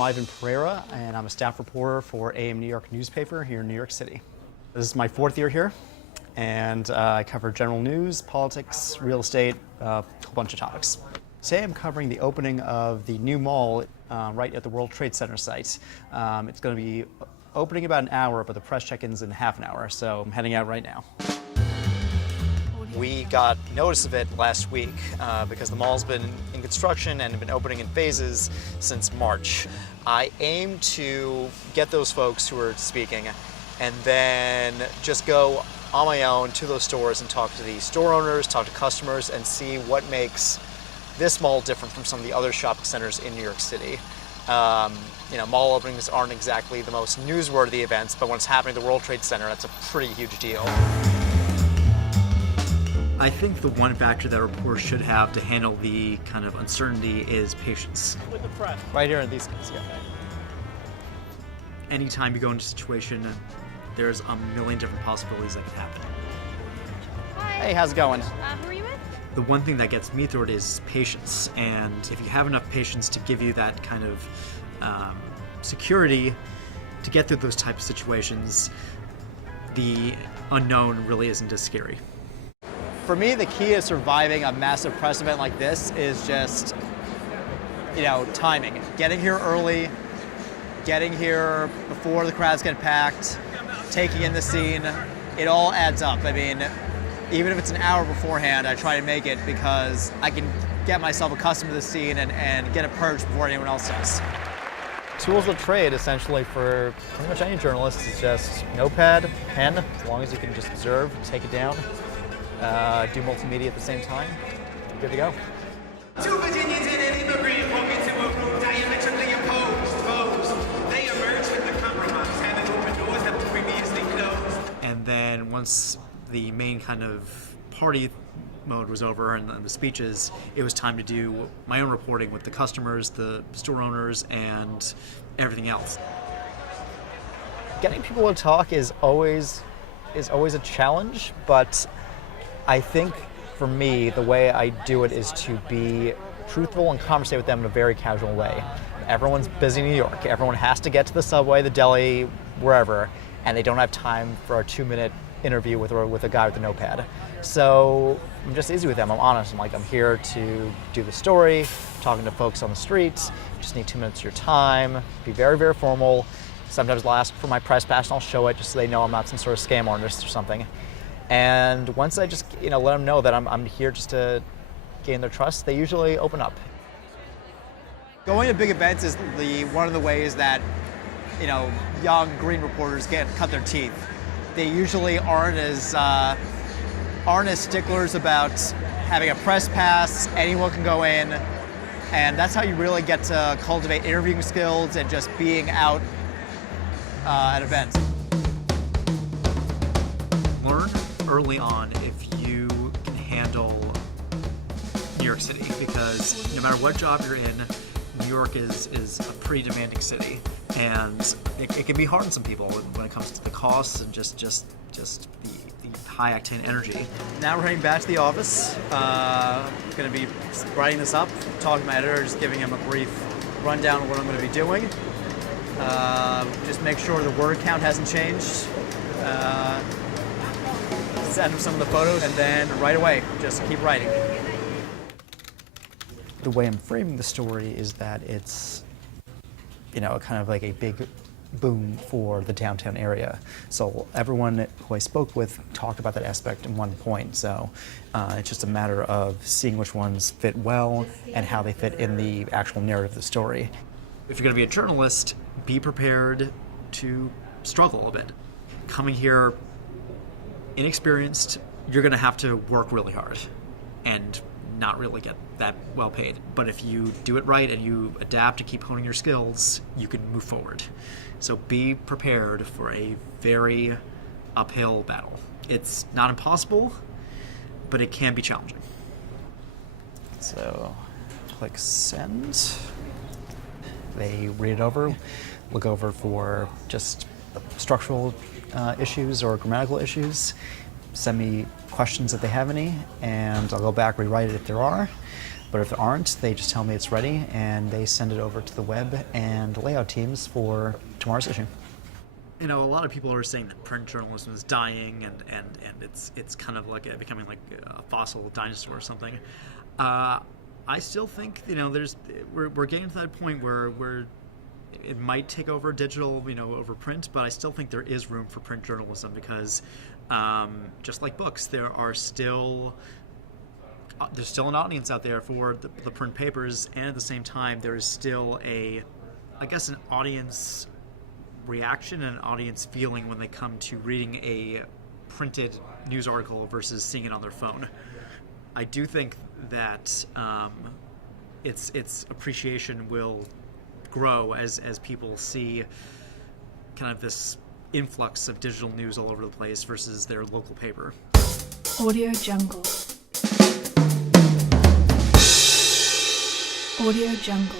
I'm Ivan Pereira, and I'm a staff reporter for AM New York newspaper here in New York City. This is my 4th year here, and I cover general news, politics, real estate, a whole bunch of topics. Today I'm covering the opening of the new mall right at the World Trade Center site. It's going to be opening about an hour, but the press check-in's in half an hour, so I'm heading out right now. We got notice of it last week because the mall's been in construction and been opening in phases since March. I aim to get those folks who are speaking and then just go on my own to those stores and talk to the store owners, talk to customers, and see what makes this mall different from some of the other shopping centers in New York City. Mall openings aren't exactly the most newsworthy events, but when it's happening at the World Trade Center, that's a pretty huge deal. I think the one factor that reporters should have to handle the kind of uncertainty is patience. With the press. Right here in these guys, yeah. Anytime you go into a situation, there's a million different possibilities that can happen. Hi. Hey, how's it going? Who are you with? The one thing that gets me through it is patience, and if you have enough patience to give you that kind of security to get through those types of situations, the unknown really isn't as scary. For me, the key to surviving a massive press event like this is just, timing. Getting here early, getting here before the crowds get packed, taking in the scene, it all adds up. I mean, even if it's an hour beforehand, I try to make it because I can get myself accustomed to the scene and get it purged before anyone else does. Tools of trade, essentially, for pretty much any journalist is just notepad, pen, as long as you can just observe, take it down, do multimedia at the same time, good to go. 2 Virginians and an immigrant walk into a room diametrically opposed foes. They emerge with the compromise, having opened doors that were previously closed. And then once the main kind of party mode was over and the speeches, it was time to do my own reporting with the customers, the store owners, and everything else. Getting people to talk is always a challenge, but I think for me, the way I do it is to be truthful and conversate with them in a very casual way. Everyone's busy in New York. Everyone has to get to the subway, the deli, wherever, and they don't have time for a 2-minute interview with a guy with a notepad. So I'm just easy with them. I'm honest. I'm here to do the story, talking to folks on the streets. Just need 2 minutes of your time. Be very, very formal. Sometimes I'll ask for my press pass and I'll show it just so they know I'm not some sort of scam artist or something. And once I just let them know that I'm here just to gain their trust, they usually open up. Going to big events is one of the ways that young green reporters cut their teeth. They usually aren't as sticklers about having a press pass. Anyone can go in, and that's how you really get to cultivate interviewing skills and just being out at events. Learn early on if you can handle New York City, because no matter what job you're in, New York is a pretty demanding city, and it can be hard on some people when it comes to the costs and just the high octane energy. Now we're heading back to the office. Going to be writing this up, talking to my editor, just giving him a brief rundown of what I'm going to be doing. Just make sure the word count hasn't changed. Send him some of the photos, and then right away, just keep writing. The way I'm framing the story is that it's, kind of like a big boom for the downtown area. So everyone who I spoke with talked about that aspect in one point. So it's just a matter of seeing which ones fit well and how they fit in the actual narrative of the story. If you're going to be a journalist, be prepared to struggle a bit. Coming here inexperienced, you're going to have to work really hard and not really get that well paid. But if you do it right and you adapt and keep honing your skills, you can move forward. So be prepared for a very uphill battle. It's not impossible, but it can be challenging. So click send. They read it over, look over for just structural issues or grammatical issues, send me questions if they have any, and I'll go back, rewrite it if there are. But if there aren't, they just tell me it's ready, and they send it over to the web and layout teams for tomorrow's issue. You know, a lot of people are saying that print journalism is dying, and it's kind of like becoming like a fossil dinosaur or something. I still think, you know, we're getting to that point where it might take over digital, you know, over print, but I still think there is room for print journalism because just like books, there's still an audience out there for the print papers, and at the same time there is still an audience reaction and an audience feeling when they come to reading a printed news article versus seeing it on their phone. I do think that its appreciation will grow as people see kind of this influx of digital news all over the place versus their local paper. Audio Jungle. Audio Jungle.